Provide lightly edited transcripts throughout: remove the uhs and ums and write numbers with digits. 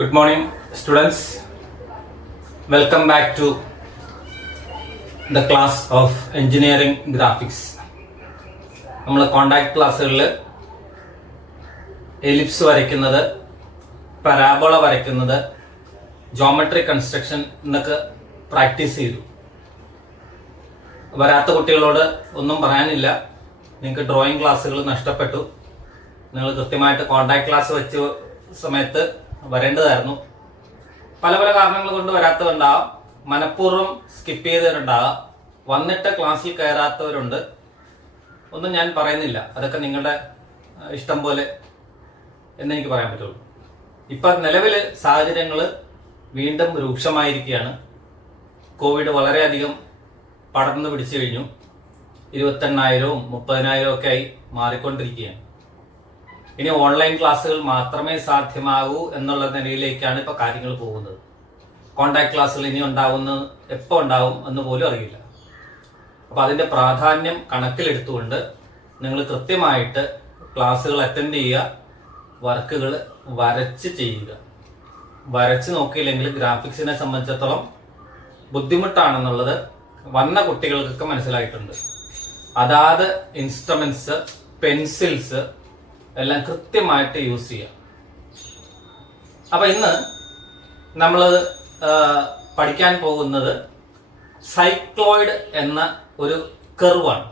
Good morning, students. Welcome back to the class of Engineering Graphics. നമ്മൾ contact ക്ലാസ്സുകളിൽ ellipse വരയ്ക്കുന്നത്, parabola വരയ്ക്കുന്നത്, geometry construction എന്നൊക്കെ practice ചെയ്തു. വരാത്ത കുട്ടികളോട് ഒന്നും പറയാനില്ല. നിങ്ങൾക്ക് ഡ്രോയിങ് ക്ലാസ്സുകൾ നഷ്ടപ്പെട്ടു. നിങ്ങൾ കൃത്യമായിട്ട് കോണ്ടാക്ട് ക്ലാസ് വെച്ച സമയത്ത് വരേണ്ടതായിരുന്നു. പല പല കാരണങ്ങൾ കൊണ്ട് വരാത്തവരുണ്ടാകാം, മനഃപൂർവ്വം സ്കിപ്പ് ചെയ്തവരുണ്ടാകാം, വന്നിട്ട് ക്ലാസ്സിൽ കയറാത്തവരുണ്ട്. ഒന്നും ഞാൻ പറയുന്നില്ല, അതൊക്കെ നിങ്ങളുടെ ഇഷ്ടം പോലെ എന്നെനിക്ക് പറയാൻ പറ്റുള്ളൂ. ഇപ്പം നിലവിൽ സാഹചര്യങ്ങൾ വീണ്ടും രൂക്ഷമായിരിക്കുകയാണ്. കോവിഡ് വളരെയധികം പടർന്നു പിടിച്ചു കഴിഞ്ഞു. 28,000-ഉം 30,000-ഉം ഒക്കെ ആയി മാറിക്കൊണ്ടിരിക്കുകയാണ്. ഇനി ഓൺലൈൻ ക്ലാസ്സുകൾ മാത്രമേ സാധ്യമാകൂ എന്നുള്ള നിലയിലേക്കാണ് ഇപ്പോൾ കാര്യങ്ങൾ പോകുന്നത്. കോണ്ടാക്ട് ക്ലാസ്സുകൾ ഇനി എപ്പോൾ ഉണ്ടാവും എന്ന് പോലും അറിയില്ല. അപ്പോൾ അതിൻ്റെ പ്രാധാന്യം കണക്കിലെടുത്തുകൊണ്ട് നിങ്ങൾ കൃത്യമായിട്ട് ക്ലാസ്സുകൾ അറ്റൻഡ് ചെയ്യുക, വർക്കുകൾ വരച്ച് ചെയ്യുക. വരച്ച് നോക്കിയില്ലെങ്കിൽ ഗ്രാഫിക്സിനെ സംബന്ധിച്ചിടത്തോളം ബുദ്ധിമുട്ടാണെന്നുള്ളത് വന്ന കുട്ടികൾക്കൊക്കെ മനസ്സിലായിട്ടുണ്ട്. അതാത് ഇൻസ്ട്രുമെന്റ്സ്, പെൻസിൽസ് എല്ലാം കൃത്യമായിട്ട് യൂസ് ചെയ്യാം. അപ്പൊ ഇന്ന് നമ്മൾ പഠിക്കാൻ പോകുന്നത് സൈക്ലോയിഡ് എന്ന ഒരു കർവാണ്.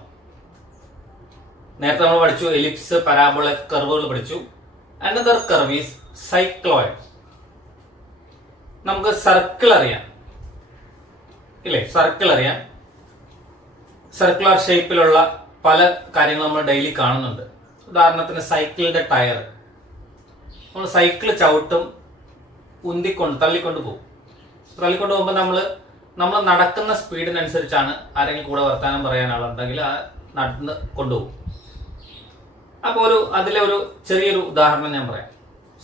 നേരത്തെ നമ്മൾ പഠിച്ചു എലിപ്സ്, പരാബോള കർവുകൾ പഠിച്ചു. Another curve is cycloid. നമുക്ക് സർക്കിൾ അറിയാം, ഇല്ലേ? സർക്കിൾ അറിയാം. സർക്കുലർ ഷേപ്പിലുള്ള പല കാര്യങ്ങളും നമ്മൾ ഡെയിലി കാണുന്നുണ്ട്. ഉദാഹരണത്തിന് സൈക്കിളിന്റെ ടയർ. നമ്മൾ സൈക്കിൾ ചവിട്ടും, തള്ളിക്കൊണ്ട് പോകും. തള്ളിക്കൊണ്ട് പോകുമ്പോൾ നമ്മൾ നടക്കുന്ന സ്പീഡിനനുസരിച്ചാണ് ആരെങ്കിലും കൂടെ വർത്താനം പറയാൻ ആളുണ്ടെങ്കിൽ നടന്ന് കൊണ്ടുപോകും. അപ്പോൾ അതിലെ ഒരു ചെറിയൊരു ഉദാഹരണം ഞാൻ പറയാം.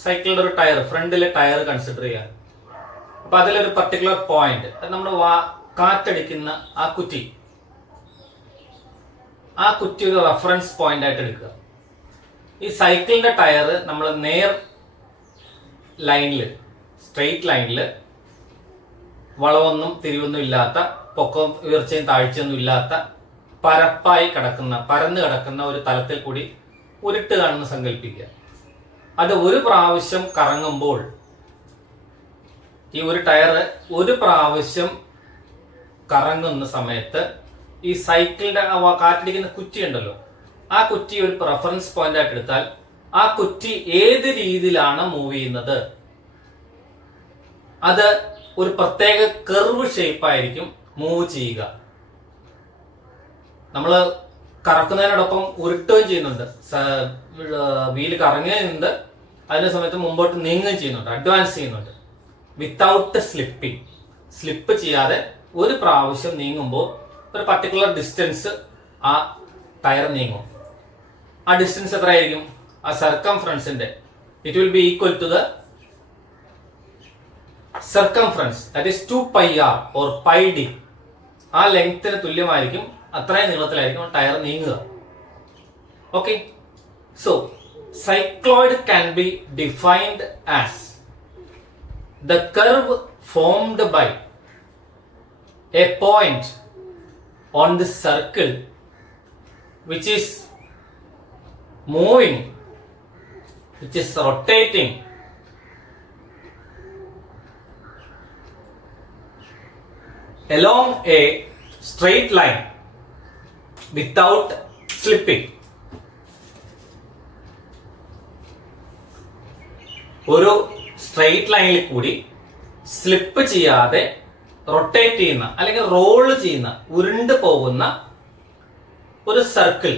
സൈക്കിളിന്റെ ഒരു ടയർ, ഫ്രണ്ടിലെ ടയർ കൺസിഡർ ചെയ്യാം. അപ്പൊ അതിലൊരു പർട്ടിക്കുലർ പോയിന്റ്, നമ്മൾ കാറ്റടിക്കുന്ന ആ കുറ്റി ഒരു റെഫറൻസ് പോയിന്റ് ആയിട്ട് എടുക്കുക. ഈ സൈക്കിളിന്റെ ടയർ നമ്മൾ നേർ ലൈനിൽ, സ്ട്രെയിറ്റ് ലൈനിൽ, വളവൊന്നും തിരിവൊന്നും ഇല്ലാത്ത, പൊക്കവും ഉയർച്ചയും താഴ്ചയൊന്നും ഇല്ലാത്ത, പരന്നു കിടക്കുന്ന ഒരു തലത്തിൽ കൂടി ഉരുട്ടുകയാണെന്ന് സങ്കല്പിക്കുക. അത് ഒരു പ്രാവശ്യം കറങ്ങുമ്പോൾ, ഈ ഒരു ടയർ ഒരു പ്രാവശ്യം കറങ്ങുന്ന സമയത്ത് ഈ സൈക്കിളിന്റെ കാറ്റടിക്കുന്ന കുറ്റി ഉണ്ടല്ലോ, ആ കുറ്റി ഒരു റെഫറൻസ് പോയിന്റ് ആയിട്ട് എടുത്താൽ ആ കുറ്റി ഏത് രീതിയിലാണ് മൂവ് ചെയ്യുന്നത്, അത് ഒരു പ്രത്യേക കർവ് ഷേപ്പ് ആയിരിക്കും മൂവ് ചെയ്യുക. നമ്മൾ കറക്കുന്നതിനോടൊപ്പം ഉരുട്ടുകയും ചെയ്യുന്നുണ്ട്. വീല് കറങ്ങുന്നുണ്ട്, അതിന്റെ സമയത്ത് മുമ്പോട്ട് നീങ്ങുകയും ചെയ്യുന്നുണ്ട്, അഡ്വാൻസ് ചെയ്യുന്നുണ്ട്. വിത്തൗട്ട് സ്ലിപ്പിംഗ്, സ്ലിപ്പ് ചെയ്യാതെ ഒരു പ്രാവശ്യം നീങ്ങുമ്പോൾ ഒരു പർട്ടിക്കുലർ ഡിസ്റ്റൻസ് ആ ടയർ നീങ്ങും. ആ ഡിസ്റ്റൻസ് എത്രയായിരിക്കും? ആ സർക്കംഫറൻസിന്റെ it will be equal to the circumference, that is 2πr or πd. ആ ലെങ്ത്തിന് തുല്യമായിരിക്കും, അത്രയും നീളത്തിലായിരിക്കും ടയർ നീങ്ങുക. Okay, so cycloid can be defined as the curve formed by a point on the circle which is moving, which is rotating along a straight line without slipping. ഒരു straight ലൈനിൽ കൂടി slip ചെയ്യാതെ rotate ചെയ്യുന്ന അല്ലെങ്കിൽ role ചെയ്യുന്ന, ഉരുണ്ട് പോകുന്ന ഒരു സർക്കിൾ,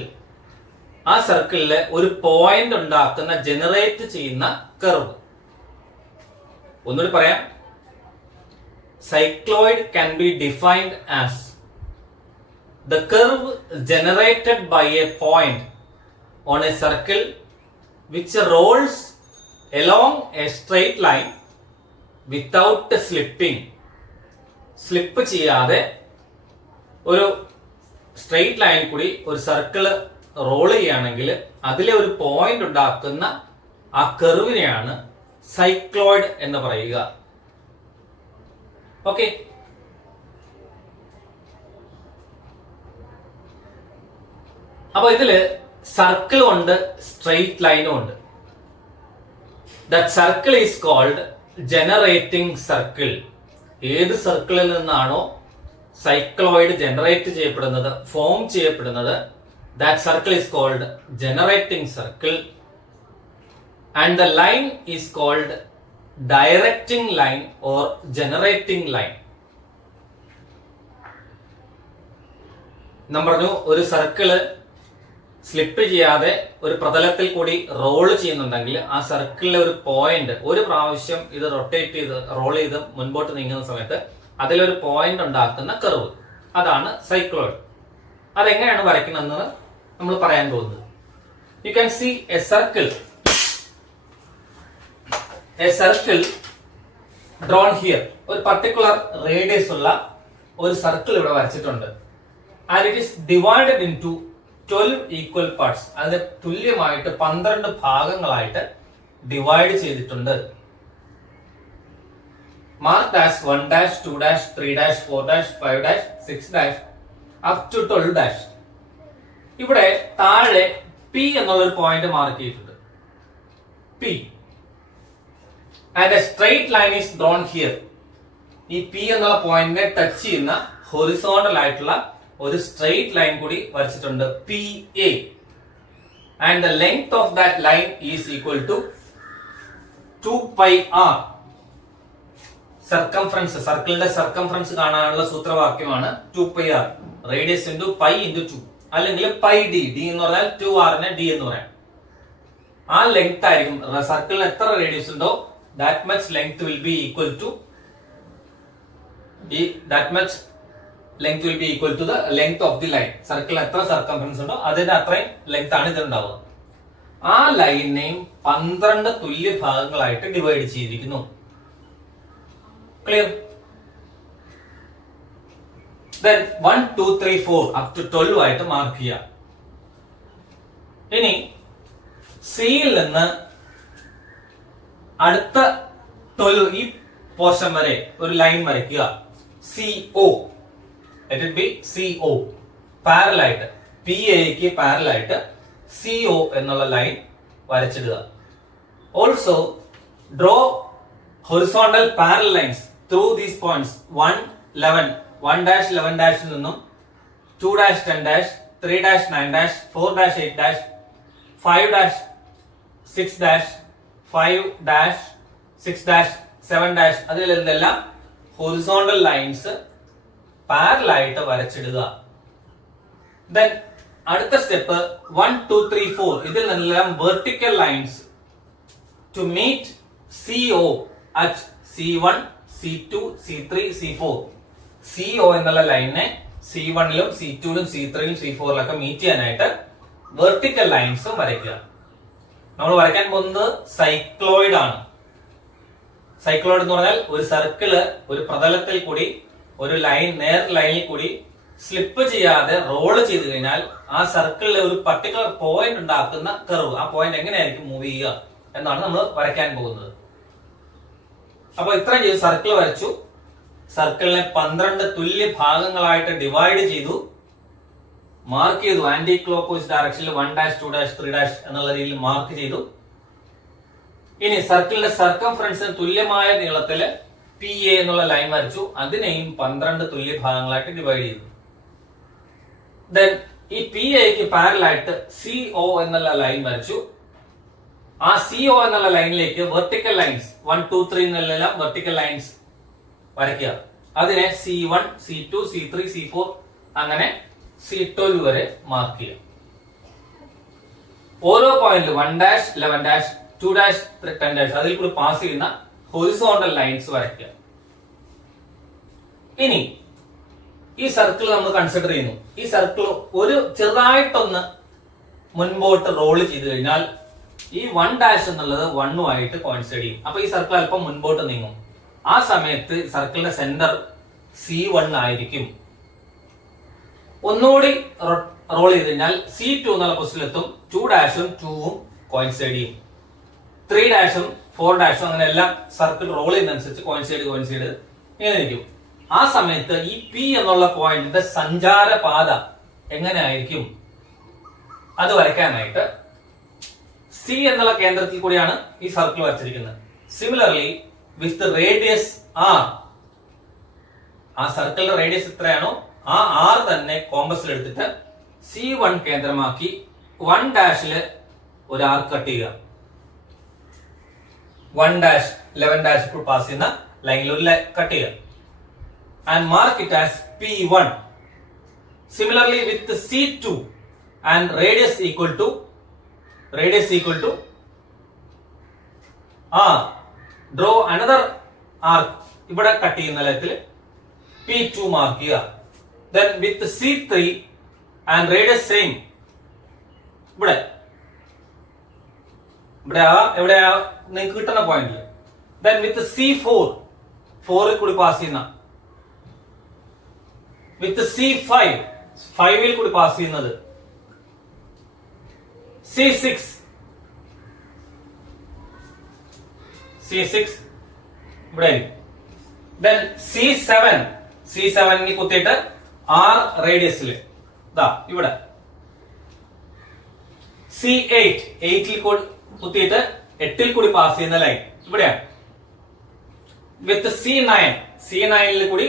ആ സർക്കിളില് ഒരു പോയിന്റ് ഉണ്ടാക്കുന്ന, ജനറേറ്റ് ചെയ്യുന്ന കർവ്. ഒന്നുകൂടി പറയാം. Cycloid can be defined as the curve generated by a point on a circle which rolls along a straight line without slipping. Slip ചെയ്യാതെ ഒരു സ്ട്രെയിറ്റ് ലൈനിൽ കൂടി ഒരു സർക്കിള് റോൾ ചെയ്യുകയാണെങ്കിൽ അതിലെ ഒരു പോയിന്റ് ഉണ്ടാക്കുന്ന ആ കർവിനെയാണ് സൈക്ലോയിഡ് എന്ന് പറയുക. ഓക്കെ, അപ്പൊ ഇതില് സർക്കിളും ഉണ്ട്, സ്ട്രെയിറ്റ് ലൈനും ഉണ്ട്. That circle is called generating circle. ഏത് സർക്കിളിൽ നിന്നാണോ സൈക്ലോയിഡ് ജനറേറ്റ് ചെയ്യപ്പെടുന്നത്, ഫോം ചെയ്യപ്പെടുന്നത്, that circle is called generating circle, and the line is called directing line or generating line. നമ്മൾ പറഞ്ഞു, ഒരു സർക്കിള് സ്ലിപ്പ് ചെയ്യാതെ ഒരു പ്രതലത്തിൽ കൂടി റോൾ ചെയ്യുന്നുണ്ടെങ്കിൽ ആ സർക്കിളിലെ ഒരു പോയിന്റ്, ഒരു പ്രാവശ്യം ഇത് റൊട്ടേറ്റ് ചെയ്ത് റോൾ ചെയ്ത് മുൻപോട്ട് നീങ്ങുന്ന സമയത്ത് അതിലൊരു പോയിന്റ് ഉണ്ടാക്കുന്ന കർവ്, അതാണ് സൈക്ലോയിഡ്. അതെങ്ങനെയാണ് വരയ്ക്കണമെന്ന് നമ്മൾ പറയാൻ പോകുന്നത്. You can see a circle drawn here. ഒരു പർട്ടിക്കുലർ റേഡിയസ് ഉള്ള ഒരു സർക്കിൾ ഇവിടെ വരച്ചിട്ടുണ്ട്. And it is divided into 12 equal parts. അതിന് തുല്യമായിട്ട് 12 ഭാഗങ്ങളായിട്ട് ഡിവൈഡ് ചെയ്തിട്ടുണ്ട്. Mark dash 1 dash 2 dash 3 dash 4 dash 5 dash 6 dash up to 12 dash. ഇവിടെ താഴെ പി എന്നുള്ളൊരു പോയിന്റ് മാർക്ക് ചെയ്തിട്ടുണ്ട്. P and a straight line is drawn here. ഈ P എന്നുള്ള പോയിന്റിനെ ടച്ച് ചെയ്യുന്ന ഹൊറിസോണ്ടൽ ആയിട്ടുള്ള ഒരു സ്ട്രെയിറ്റ് ലൈൻ കൂടി വരച്ചിട്ടുണ്ട്, P A. And the length of that line is equal to 2πr. Circumference, സർക്കിളിന്റെ സർക്കംഫറൻസ് കാണാനുള്ള സൂത്രവാക്യമാണ് 2πr. Radius into pi into 2, അല്ലെങ്കിൽ പൈ ഡി. ഡി എന്ന് പറഞ്ഞാൽ 2r-നെ ഡി എന്ന് പറയാം. ആ ലെങ്ത് ആയിരിക്കും, സർക്കിളിന് എത്ര റേഡിയസ് ഉണ്ടോ that much length will be equal to the length of the line. സർക്കിളിന് എത്ര സർക്കംഫറൻസ് ഉണ്ടോ അതിന്റെ അത്രയും ലെങ്ത് ആണ് ഇതിലുണ്ടാവുക. ആ ലൈനെയും 12 തുല്യ ഭാഗങ്ങളായിട്ട് ഡിവൈഡ് ചെയ്തിരിക്കുന്നു. ക്ലിയർ? Then 1, 2, 3, 4 up to 12 ആയിട്ട് മാർക്ക് ചെയ്യാം. ഇനി സിയിൽ നിന്ന് അടുത്ത 12 ഈ പോർഷൻ വരെ ഒരു ലൈൻ വരയ്ക്കുക. CO, let it be CO, parallel ആയിട്ട്, PAക്ക് പാരലൽ ആയിട്ട് CO എന്നുള്ള ലൈൻ വരച്ചിടുക. Also draw horizontal parallel lines through these points 1, 11, 1 dash 11 dash നിന്നും 2 dash 10 dash 3 dash 9 dash 4 dash 8 dash 5 dash 6 dash 5 dash 6 dash 7 dash അതിലെല്ലാം horizontal lines parallel ആയിട്ട് വരച്ചിടുക. Then അടുത്ത step 1, 2, 3, 4 ഇതിൽ നിന്നെല്ലാം vertical lines to meet CO at C1, C2, C3, C4. CO എന്നുള്ള ലൈനിനെ C1ലും C2ലും C3ലും C4ലും meet ചെയ്യാനായിട്ട് vertical ലൈൻസും വരയ്ക്കുക. നമ്മൾ വരയ്ക്കാൻ പോകുന്നത് സൈക്ലോയിഡ് ആണ്. സൈക്ലോയിഡ് എന്ന് പറഞ്ഞാൽ ഒരു സർക്കിള് ഒരു പ്രതലത്തിൽ കൂടി ഒരു ലൈൻ, നേർ ലൈനിൽ കൂടി സ്ലിപ്പ് ചെയ്യാതെ റോള് ചെയ്ത് കഴിഞ്ഞാൽ ആ സർക്കിളിലെ ഒരു പർട്ടിക്കുലർ പോയിന്റ് ഉണ്ടാക്കുന്ന കർവ്, ആ പോയിന്റ് എങ്ങനെയായിരിക്കും മൂവ് ചെയ്യുക എന്നാണ് നമ്മൾ വരയ്ക്കാൻ പോകുന്നത്. അപ്പൊ ഇത്രയും ചെയ്തു, സർക്കിൾ വരച്ചു. സർക്കിളിനെ 12 തുല്യ ഭാഗങ്ങളായിട്ട് ഡിവൈഡ് ചെയ്തു, മാർക്ക് ചെയ്തു. ആന്റി ക്ലോക്ക് വൈസ് ഡയറക്ഷനിൽ 1 dash 2 dash 3 dash എന്നുള്ള രീതിയിൽ മാർക്ക് ചെയ്തു. ഇനി സർക്കിളിന്റെ സർക്കംഫറൻസിന് തുല്യമായ നീളത്തില് PA എന്നുള്ള ലൈൻ വരച്ചു. അതിനെയും 12 തുല്യ ഭാഗങ്ങളായിട്ട് ഡിവൈഡ് ചെയ്തു. ദെൻ ഈ PAക്ക് പാരലൽ ആയിട്ട് CO എന്നുള്ള ലൈൻ വരച്ചു. ആ CO എന്നുള്ള ലൈനിലേക്ക് വെർട്ടിക്കൽ ലൈൻസ് 1, 2, 3 എന്നെല്ലാം വെർട്ടിക്കൽ ലൈൻസ് വരയ്ക്കുക. അതിനെ C1, C2, C3, C4 അങ്ങനെ C12 വരെ മാർക്ക് ചെയ്യാം. ഓരോ പോയിന്റിലും 1 dash 11 dash 2 dash 10 dash അതിൽ കൂടി പാസ് ചെയ്യുന്ന ഹൊറിസോണ്ടൽ ലൈൻസ് വരയ്ക്കുക. ഇനി ഈ സർക്കിൾ നമ്മൾ കൺസിഡർ ചെയ്യുന്നു. ഈ സർക്കിൾ ഒരു ചെറുതായിട്ടൊന്ന് മുൻപോട്ട് റോൾ ചെയ്ത് കഴിഞ്ഞാൽ ഈ 1 dash എന്നുള്ളത് 1-ഉമായിട്ട് കോയിൻസൈഡ് ചെയ്യും. അപ്പൊ ഈ സർക്കിൾ അല്പം മുൻപോട്ട് നീങ്ങും. ആ സമയത്ത് സർക്കിളിന്റെ സെന്റർ C1 ആയിരിക്കും. ഒന്നുകൂടി റോൾ ചെയ്ത് കഴിഞ്ഞാൽ C2 എന്നുള്ള പൊസിഷനിലെത്തും. 2 dash-ഉം 2-ഉം കോയിൻസൈഡ് ചെയ്യും. 3 dash-ഉം 4' അങ്ങനെ എല്ലാം സർക്കിൾ റോൾ ചെയ്യുന്നതനുസരിച്ച് കോയിൻസൈഡ് ഇങ്ങനെ ഇരിക്കും. ആ സമയത്ത് ഈ പി എന്നുള്ള പോയിന്റിന്റെ സഞ്ചാരപാത എങ്ങനെ ആയിരിക്കും അത് വരയ്ക്കാനായിട്ട് സി എന്നുള്ള കേന്ദ്രത്തിൽ കൂടിയാണ് ഈ സർക്കിൾ വരച്ചിരിക്കുന്നത്. സിമിലർലി വിത്ത് റേഡിയസ് ആർ, ആ സർക്കിളിന്റെ റേഡിയസ് എത്രയാണോ ആ ആർ തന്നെ കോമ്പസിൽ എടുത്തിട്ട് C1 കേന്ദ്രമാക്കി 1' ഒരു ആർക്ക് കട്ട് ചെയ്യുക. 1' 11' പാസ് ചെയ്യുന്ന ലൈനിൽ ഒരു കട്ട് ചെയ്യുക. And mark it as P1. Similarly with C2 and radius equal to R. Draw another arc. ഇവിടെ കട്ട് ചെയ്യുന്ന ലൈനിൽ P2 മാർക്ക് ചെയ്യുക. Then with C3 and radius same. ഇവിടെ എവിടെയാ നിങ്ങൾക്ക് കിട്ടുന്ന പോയിന്റ്. Then with C4 4 കൂടി പാസ് ചെയ്യുന്ന, വിത്ത് C5 5 കൂടി പാസ് ചെയ്യുന്നത്, C6 ഇവിടെ, then C7 കുത്തിയിട്ട് R റേഡിയസിൽ ഇവിടെ, C8 8 കുത്തിയിട്ട് 8 കൂടി പാസ് ചെയ്യുന്ന ലൈൻ ഇവിടെയാണ്. വിത്ത് C9 കൂടി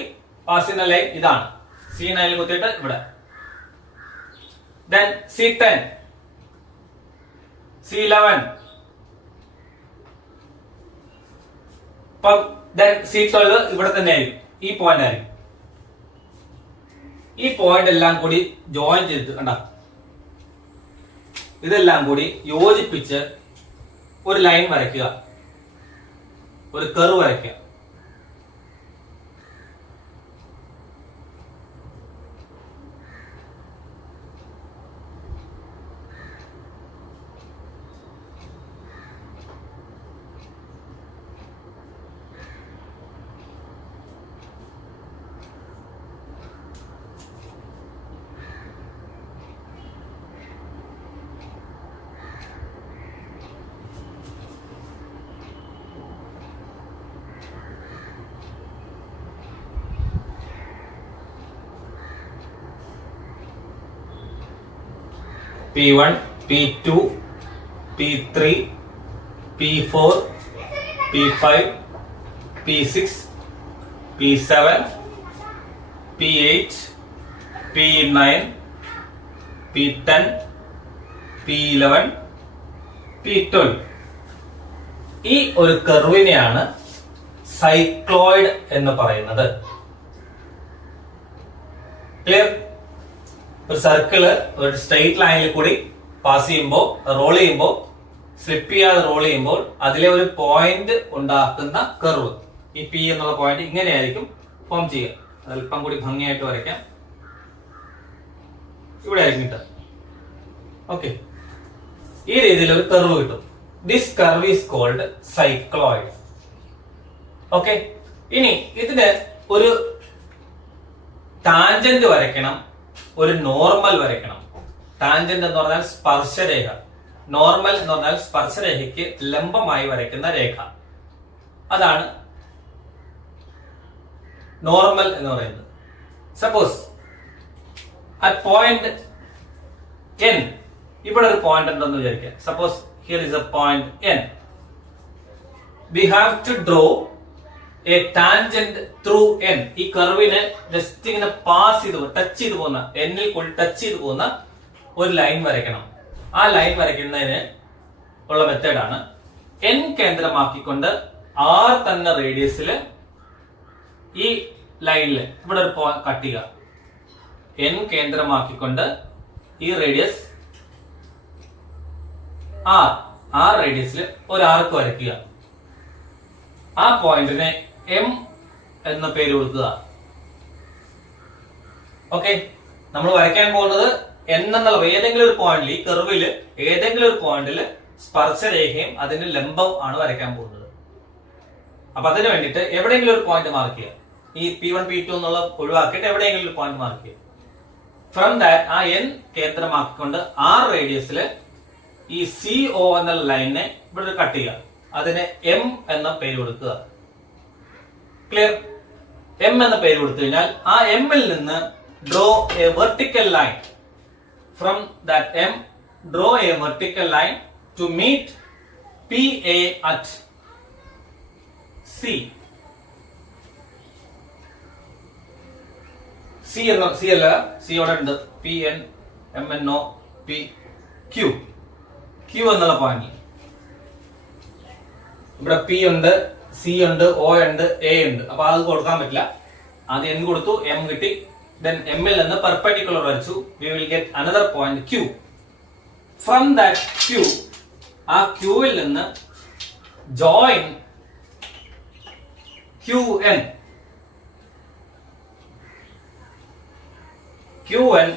പാസ് ചെയ്യുന്ന ലൈൻ ഇതാണ്. C9 കുത്തിയിട്ട് ഇവിടെ. Then C10 C11 then C12 ഇവിടെ തന്നെ ആയിരിക്കും, ഈ പോയിന്റ് ആയിരിക്കും. ഈ പോയിന്റ് എല്ലാം കൂടി ജോയിൻ ചെയ്ത് കണ്ട ഇതെല്ലാം കൂടി യോജിപ്പിച്ച് ഒരു ലൈൻ വരയ്ക്കുക, ഒരു കർവ് വരയ്ക്കുക. P1, P2, P3, P4, P5, P6, P7, P8, P9, P10, P11, P12. ഈ ഒരു കർവിനെയാണ് സൈക്ലോയിഡ് എന്ന് പറയുന്നത്. ക്ലിയർ? ഒരു സർക്കിള് ഒരു സ്ട്രെയിറ്റ് ലൈനിൽ കൂടി പാസ് ചെയ്യുമ്പോൾ റോൾ ചെയ്യുമ്പോൾ സ്ലിപ്പ് ചെയ്യാതെ റോൾ ചെയ്യുമ്പോൾ അതിലെ ഒരു പോയിന്റ് ഉണ്ടാക്കുന്ന കർവ്, ഈ പി എന്നുള്ള പോയിന്റ് ഇങ്ങനെയായിരിക്കും ഫോം ചെയ്യുക. അല്പം കൂടി ഭംഗിയായിട്ട് വരയ്ക്കാം. ഇവിടെ ആയിരിക്കും കിട്ടുക. ഓക്കെ, ഈ രീതിയിൽ ഒരു കർവ് കിട്ടും. This curve is called cycloid. Okay, ഇനി ഇതിന് ഒരു ടാൻജന്റ് വരയ്ക്കണം, ഒരു നോർമൽ വരയ്ക്കണം. ടാൻജന്റ് എന്ന് പറഞ്ഞാൽ സ്പർശരേഖ, നോർമൽ എന്ന് പറഞ്ഞാൽ സ്പർശരേഖയ്ക്ക് ലംബമായി വരയ്ക്കുന്ന രേഖ. അതാണ് നോർമൽ എന്ന് പറയുന്നത്. സപ്പോസ് അറ്റ് പോയിന്റ് N, ഇവിടെ ഒരു പോയിന്റ് ഉണ്ടെന്ന് വിചാരിക്കുക. Suppose here is a point N. We have to draw a tangent through N. ഈ കർവിനെ ജസ്റ്റ് ഇങ്ങനെ പാസ് ചെയ്ത് ടച്ച് ചെയ്ത് പോകുന്ന, എന്നിൽ കൂടി ടച്ച് ചെയ്ത് പോകുന്ന ഒരു ലൈൻ വരയ്ക്കണം. ആ ലൈൻ വരയ്ക്കുന്നതിന് ഉള്ള മെത്തേഡാണ് N കേന്ദ്രമാക്കിക്കൊണ്ട് R തന്നെ റേഡിയസിൽ ഈ ലൈനിൽ ഇവിടെ ഒരു കട്ട് ചെയ്യുക. N കേന്ദ്രമാക്കിക്കൊണ്ട് ഈ റേഡിയസ് R റേഡിയസിൽ ഒരു ആർക്ക് വരയ്ക്കുക. ആ പോയിന്റിനെ M എന്ന പേര് കൊടുക്കുക. ഓക്കെ, നമ്മൾ വരയ്ക്കാൻ പോകുന്നത് N എന്നുള്ള ഏതെങ്കിലും ഒരു പോയിന്റിൽ, ഈ കർവിൽ ഏതെങ്കിലും ഒരു പോയിന്റിൽ സ്പർശരേഖയും അതിന്റെ ലംബം ആണ് വരയ്ക്കാൻ പോകുന്നത്. അപ്പൊ അതിന് വേണ്ടിയിട്ട് എവിടെയെങ്കിലും ഒരു പോയിന്റ് മാർക്ക് ചെയ്യുക. ഈ P1 P2 എന്നുള്ള ഒഴിവാക്കിയിട്ട് എവിടെയെങ്കിലും ഒരു പോയിന്റ് മാർക്ക് ചെയ്യുക. ഫ്രം ദാറ്റ് ആ N കേന്ദ്രമാക്കിക്കൊണ്ട് R റേഡിയസിൽ ഈ CO എന്നുള്ള ലൈനിനെ ഇവിടെ കട്ട് ചെയ്യുക. അതിന് എം എന്ന പേര് കൊടുക്കുക. ക്ലിയർ? എം എന്ന പേര് കൊടുത്തു കഴിഞ്ഞാൽ ആ എമ്മിൽ നിന്ന് draw a vertical line. From that M draw a vertical line to meet P A at C. C എന്ന സി അല്ല, സി അവിടെ ഉണ്ട്. P N M N O P Q, Q എന്നുള്ള പോയിന്റ്. ഇവിടെ പി ഉണ്ട്, സി ഉണ്ട്, O ഉണ്ട്, A ഉണ്ട്. അപ്പൊ അത് കൊടുക്കാൻ പറ്റില്ല. ആദ്യം എൻ കൊടുത്തു, എം കിട്ടി. ദെൻ എമ്മിൽ നിന്ന് പെർപെൻഡിക്കുലർ വരച്ചു. We will get another point Q. From that Q, ആ ക്യൂവിൽ നിന്ന് join Q N. Q N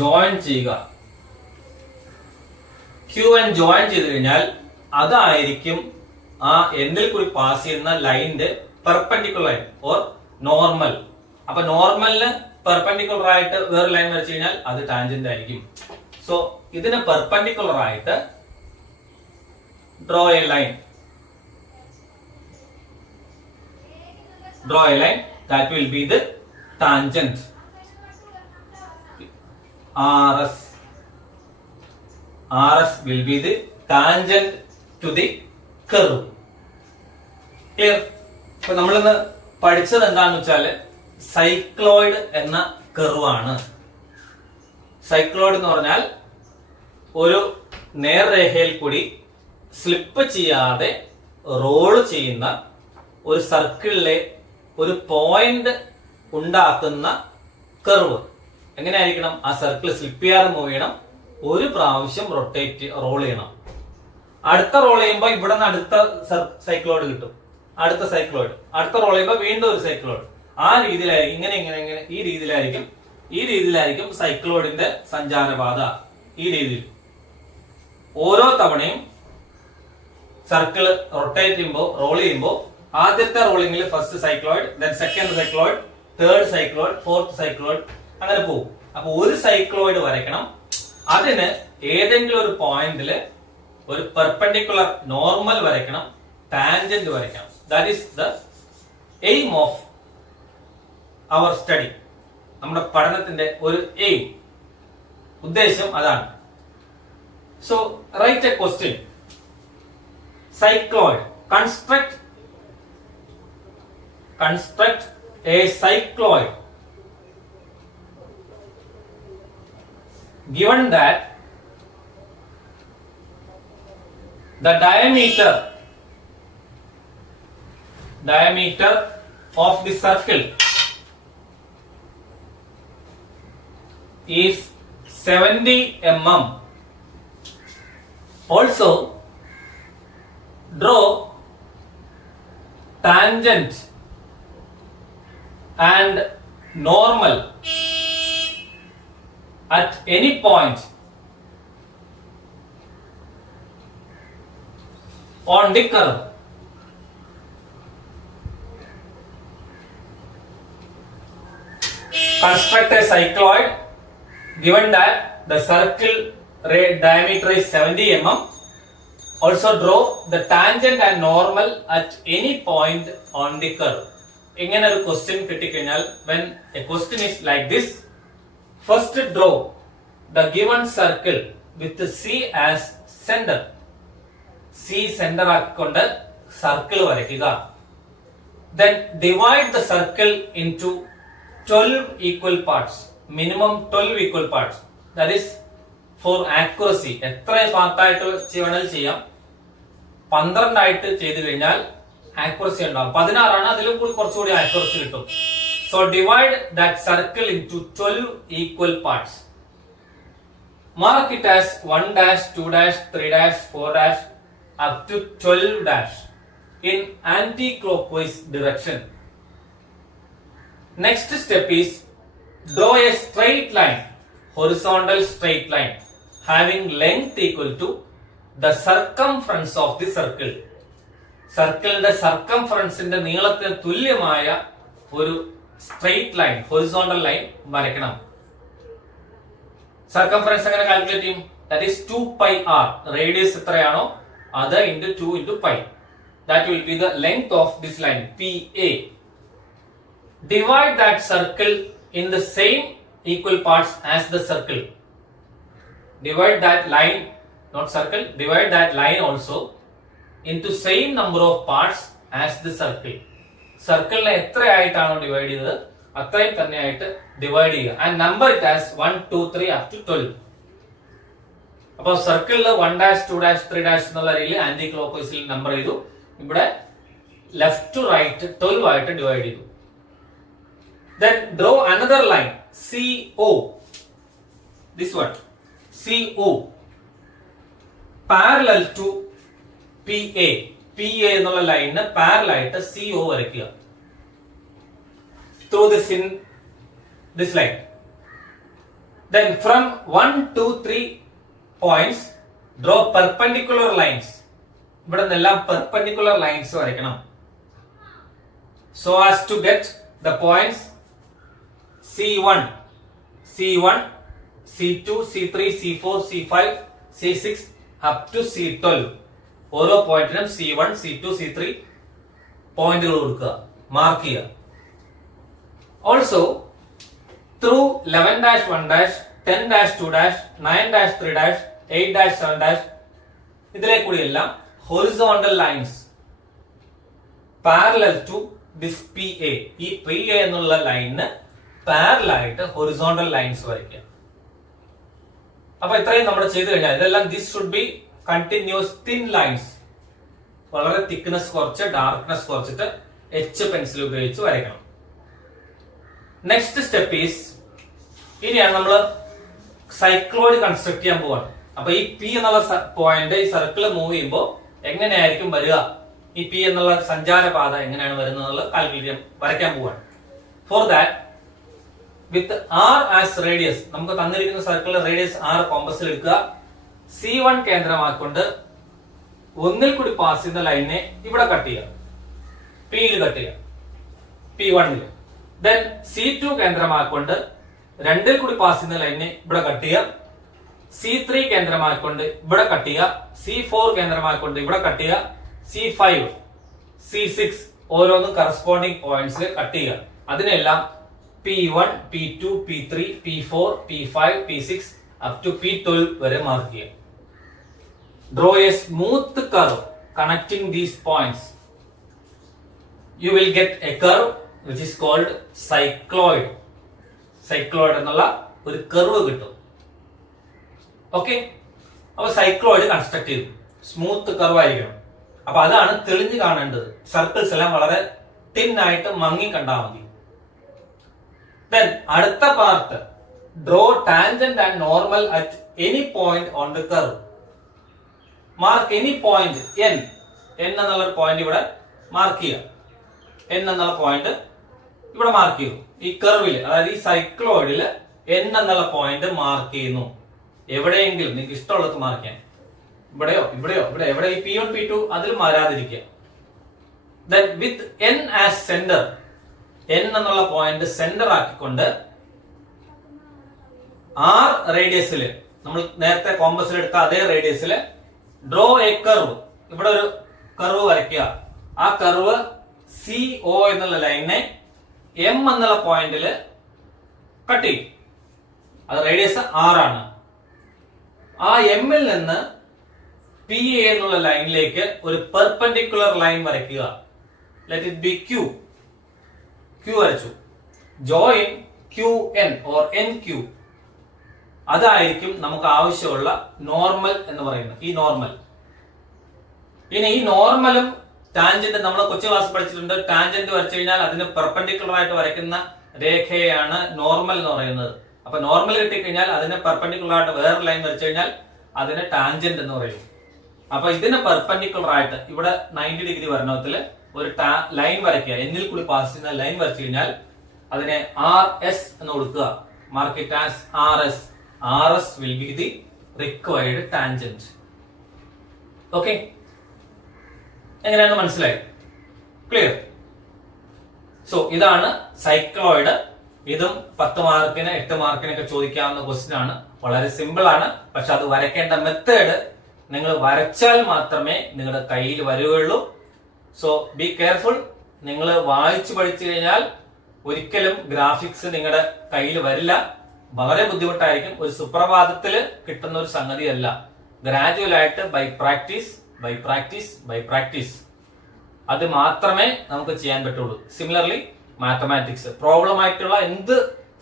join ചെയ്യുക. ക്യൂ എൻ ജോയിൻ ചെയ്ത് കഴിഞ്ഞാൽ അതായിരിക്കും ആ എന്നിൽ കൂടി പാസ് ചെയ്യുന്ന ലൈനിന്റെ പെർപെൻഡിക്കുലർ ലൈൻ ഓർ നോർമൽ. അപ്പൊ നോർമലിന് പെർപെൻഡിക്കുലർ ആയിട്ട് വേറെ ലൈൻ വരച്ചു കഴിഞ്ഞാൽ അത് ടാൻജന്റ് ആയിരിക്കും. സോ ഇതിന് പെർപെൻഡിക്കുലർ ആയിട്ട് draw A line. Draw a line that will be the tangent. RS. RS will be the tangent to the curve. Clear? ഇപ്പൊ നമ്മളിന്ന് പഠിച്ചത് എന്താണെന്ന് വെച്ചാല് സൈക്ലോയിഡ് എന്ന കർവ് ആണ്. സൈക്ലോയിഡ് എന്ന് പറഞ്ഞാൽ ഒരു നേർരേഖയിൽ കൂടി സ്ലിപ്പ് ചെയ്യാതെ റോൾ ചെയ്യുന്ന ഒരു സർക്കിളിലെ ഒരു പോയിന്റ് ഉണ്ടാക്കുന്ന കർവ്. എങ്ങനെയായിരിക്കണം? ആ സർക്കിൾ സ്ലിപ്പ് ചെയ്യാതെ മൂവ് ചെയ്യണം, ഒരു പ്രാവശ്യം റോൾ ചെയ്യണം. അടുത്ത റോൾ ചെയ്യുമ്പോൾ ഇവിടെ നിന്ന് അടുത്ത സൈക്ലോയിഡ് കിട്ടും, അടുത്ത സൈക്ലോയിഡ്. അടുത്ത റോൾ ചെയ്യുമ്പോൾ വീണ്ടും ഒരു സൈക്ലോയിഡ്. ആ രീതിയിലായിരിക്കും, ഇങ്ങനെ ഇങ്ങനെ ഇങ്ങനെ ഈ രീതിയിലായിരിക്കും സൈക്ലോയിഡിന്റെ സഞ്ചാരപാത. ഈ രീതിയിൽ ഓരോ തവണയും സർക്കിൾ റൊട്ടേറ്റ് ചെയ്യുമ്പോൾ, റോൾ ചെയ്യുമ്പോൾ ആദ്യത്തെ റോളിംഗിൽ first cycloid, then second cycloid, third cycloid, fourth cycloid, അങ്ങനെ പോകും. അപ്പൊ ഒരു സൈക്ലോയിഡ് വരയ്ക്കണം. അതിന് ഏതെങ്കിലും ഒരു പോയിന്റിൽ ഒരു പെർപെൻഡിക്കുലർ നോർമൽ വരയ്ക്കണം, ടാൻജന്റ് വരയ്ക്കണം. That is the aim of our study. നമ്മുടെ പഠനത്തിന്റെ ഒരു എയിം, ഉദ്ദേശം അതാണ്. So write a question. Cycloid. Construct a cycloid. Given that the diameter of the circle is 70 mm. Also, draw tangent and normal at any point on the curve. Construct a cycloid given that the circle diameter is 70 mm. Also draw the tangent and normal at any point on the curve. ഇങ്ങനെ ഒരു question കിട്ടിക്കഴിഞ്ഞാൽ, when a question is like this, first draw the given circle with C as center. C center ആക്കിക്കൊണ്ട് circle വരയ്ക്കുക. Then divide the circle into 12 equal parts. Minimum 12 equal parts. That is for accuracy. എത്ര പാർട്ടായിട്ട് വേണമെങ്കിലും ചെയ്യാം. 12 ആയിട്ട് ചെയ്തു കഴിഞ്ഞാൽ accuracy ഉണ്ടാവും. 16 ആണ്, അതിലും കുറച്ചുകൂടി ആക്യുറസി കിട്ടും. So divide that circle into 12 equal parts. Mark it as 1 dash, 2 dash, 3 dash, 4 dash up to 12 dash in anti-clockwise direction. Next step is draw a straight line, horizontal straight line having length equal to the circumference of the circle. സർക്കിളിന്റെ സർക്കംഫറൻസിന്റെ നീളത്തിന് തുല്യമായ ഒരു straight line, horizontal line വരയ്ക്കണം. Circumference എങ്ങനെ calculate ചെയ്യും? That is 2 pi r. Radius എത്രയാണോ അത് into 2 × π. that will be the length of this line PA. Divide that circle in the same equal parts as the circle. Divide that line, not circle, divide that line also into same number of parts as the circle. Circle ne എത്രയായിട്ടാണോ divide ചെയ്തത് അത്രയും തന്നെയായിട്ട് divide ചെയ്യുക and number it as 1 2 3 up to 12. അപ്പോൾ സർക്കിളിൽ 1 dash 2 dash 3 dash എന്നുള്ള രീതിയിൽ anti clock വൈസിൽ number ചെയ്തു. ഇവിടെ ലെഫ്റ്റ് ടു റൈറ്റ് 12 ആയിട്ട് ഡിവൈഡ് ചെയ്തു. Then draw another line CO. This one CO parallel to PA. PA എന്നുള്ള ലൈനിന് പാരലൽ ആയിട്ട് CO വരയ്ക്കുക. Through this in this line. Then from 1 2 3 points draw perpendicular lines. ഇവിടെ നിന്നെല്ലാം perpendicular lines വരയ്ക്കണം. So as to get the points C1, C1, C2, C3, C4, C5, C6 up to C12. ഓരോ പോയിന്റിനും C1, C2, C3 പോയിന്റുകൾ കൊടുക്കുക, mark ചെയ്യുക. Also through 11-1, 10-2, 9-3, 8-7 ഇതിലെ കൂടി എല്ലാം horizontal lines parallel to this PA. ഈ PA എന്നുള്ള ലൈനിന് പാരലൽ ആയിട്ട് ഹൊറിസോണ്ടൽ ലൈൻസ് വരയ്ക്കുക. അപ്പൊ ഇത്രയും നമ്മൾ ചെയ്തു കഴിഞ്ഞാൽ ഇതെല്ലാം this should be continuous thin lines. വളരെ തിക്നെസ് കുറച്ച് ഡാർക്ക്നെസ് കുറച്ചിട്ട് H പെൻസിൽ ഉപയോഗിച്ച് വരയ്ക്കണം. നെക്സ്റ്റ് സ്റ്റെപ്പ് ഈസ്, ഇനിയാണ് നമ്മൾ സൈക്ലോയിഡ് കൺസ്ട്രക്ട് ചെയ്യാൻ പോവാണ്. അപ്പൊ ഈ P എന്നുള്ള പോയിന്റ് ഈ സർക്കിൾ മൂവ് ചെയ്യുമ്പോൾ എങ്ങനെയായിരിക്കും വരിക, ഈ P എന്നുള്ള സഞ്ചാരപാത എങ്ങനെയാണ് വരുന്നത് കാൽക്കുലേറ്റ് വരയ്ക്കാൻ പോവാണ്. For that with R as radius, നമുക്ക് തന്നിരിക്കുന്ന സർക്കിളിന്റെ റേഡിയസ് R കോമ്പസിൽ എടുക്കുക. C1 കേന്ദ്രമാക്കൊണ്ട് ഒന്നിൽ കൂടി പാസ് ചെയ്യുന്ന ലൈനിനെ ഇവിടെ കട്ട് ചെയ്യുക, P യിൽ കട്ട് ചെയ്യുക, P1 ൽ. ദെൻ C2 കേന്ദ്രമാക്കൊണ്ട് രണ്ടിൽ കൂടി പാസ് ചെയ്യുന്ന ലൈനിനെ ഇവിടെ കട്ട് ചെയ്യുക, C3 കേന്ദ്രമാക്കൊണ്ട് ഇവിടെ കട്ട് ചെയ്യുക, C4 കേന്ദ്രമാക്കൊണ്ട് ഇവിടെ കട്ട് ചെയ്യുക, C5, C6 ഓരോന്നും കറസ്പോണ്ടിങ് പോയിന്റ്സിൽ കട്ട് ചെയ്യുക. അതിനെല്ലാം P1, P2, P3, P4, P5, P6 up to P12 വരെ മാർക്ക് ചെയ്യുക. Draw a smooth curve connecting these points. You will get a curve which is called cycloid. Cycloid എന്നുള്ള ഒരു curve കിട്ടും. Okay, അപ്പൊ cycloid construct ചെയ്തു, smooth curve ആയിരിക്കണം. അപ്പൊ അതാണ് തെളിഞ്ഞു കാണേണ്ടത്. സർക്കിൾസ് എല്ലാം വളരെ തിൻ ആയിട്ട് മങ്ങി കണ്ടാൽ മതി. Then അടുത്ത part, draw tangent and normal at any point on the curve. Mark any point N എന്നുള്ള പോയിന്റ് ഇവിടെ മാർക്ക് ചെയ്യുക. N എന്നുള്ള പോയിന്റ് ഇവിടെ മാർക്ക് ചെയ്തു. ഈ കർവില്, അതായത് ഈ സൈക്ലോയിഡില് N എന്നുള്ള പോയിന്റ് മാർക്ക് ചെയ്യുന്നു. എവിടെയെങ്കിലും നിങ്ങൾക്ക് ഇഷ്ടമുള്ളത് മാർക്ക് ചെയ്യാം, ഇവിടെയോ ഇവിടെയോ ഇവിടെ എവിടെ, ഈ P1 P2 അതിൽ മാറാതിരിക്കുക. Then with N as center, N എന്നുള്ള പോയിന്റ് സെന്റർ ആക്കിക്കൊണ്ട് R റേഡിയസില്, നമ്മൾ നേരത്തെ കോമ്പസിൽ എടുത്ത അതേ റേഡിയസില് ഡ്രോ എ കർവ്, ഇവിടെ ഒരു കർവ് വരയ്ക്കുക. ആ കർവ് CO എന്നുള്ള ലൈനിനെ M എന്നുള്ള പോയിന്റില് കട്ട് ചെയ്യും. അത് റേഡിയസ് R ആണ്. ആ M ൽ നിന്ന് PA എന്നുള്ള ലൈനിലേക്ക് ഒരു പെർപെൻഡിക്കുലർ ലൈൻ വരയ്ക്കുക. Let it be Q. Q വരച്ചു. Join QN or NQ. അതായിരിക്കും നമുക്ക് ആവശ്യമുള്ള നോർമൽ എന്ന് പറയുന്നത്, ഈ നോർമൽ. ഇനി ഈ നോർമലും ടാൻജന്റ് നമ്മൾ കൊച്ചു ക്ലാസ് പഠിച്ചിട്ടുണ്ട്. ടാൻജന്റ് വരച്ചു കഴിഞ്ഞാൽ അതിന് പെർപെൻഡിക്കുലർ ആയിട്ട് വരയ്ക്കുന്ന രേഖയാണ് നോർമൽ എന്ന് പറയുന്നത്. അപ്പൊ നോർമൽ കിട്ടിക്കഴിഞ്ഞാൽ അതിന് പെർപെൻഡിക്കുലർ ആയിട്ട് വേറെ ലൈൻ വരച്ചു കഴിഞ്ഞാൽ അതിന് ടാൻജന്റ് എന്ന് പറയും. അപ്പൊ ഇതിന് പെർപെൻഡിക്കുലർ ആയിട്ട് ഇവിടെ 90 ഡിഗ്രി വരണത്തില് ഒരു ലൈൻ വരയ്ക്കുക. എന്നിൽ കൂടി പാസ് ചെയ്യുന്ന ലൈൻ വരച്ചു കഴിഞ്ഞാൽ അതിനെ RS എന്ന് കൊടുക്കുക. Mark it as RS. RS will be the required tangent. Okay, എങ്ങനെയാണെന്ന് മനസ്സിലായി? ക്ലിയർ? സോ ഇതാണ് സൈക്ലോയിഡ്. ഇതും 10 മാർക്കിന് 8 മാർക്കിനൊക്കെ ചോദിക്കാവുന്ന ക്വസ്റ്റ്യൻ ആണ്. വളരെ സിമ്പിൾ ആണ്. പക്ഷെ അത് വരയ്ക്കേണ്ട മെത്തേഡ് നിങ്ങൾ വരച്ചാൽ മാത്രമേ നിങ്ങളുടെ കയ്യിൽ വരികയുള്ളൂ. So be careful. നിങ്ങൾ വായിച്ചു പഠിച്ചു കഴിഞ്ഞാൽ ഒരിക്കലും ഗ്രാഫിക്സ് നിങ്ങളുടെ കയ്യിൽ വരില്ല, വളരെ ബുദ്ധിമുട്ടായിരിക്കും. ഒരു സുപ്രഭാതത്തില് കിട്ടുന്ന ഒരു സംഗതിയല്ല. ഗ്രാജുവൽ ആയിട്ട് by practice by practice by practice അത് മാത്രമേ നമുക്ക് ചെയ്യാൻ പറ്റുള്ളൂ. സിമിലർലി മാത്തമാറ്റിക്സ്, പ്രോബ്ലം ആയിട്ടുള്ള എന്ത്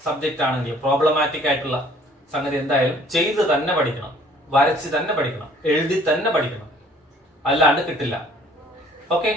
സബ്ജക്റ്റ് ആണെങ്കിലും പ്രോബ്ലമാറ്റിക് ആയിട്ടുള്ള സംഗതി എന്തായാലും ചെയ്ത് തന്നെ പഠിക്കണം, വരച്ച് തന്നെ പഠിക്കണം, എഴുതി തന്നെ പഠിക്കണം, അല്ലാണ്ട് കിട്ടില്ല. ഓക്കെ.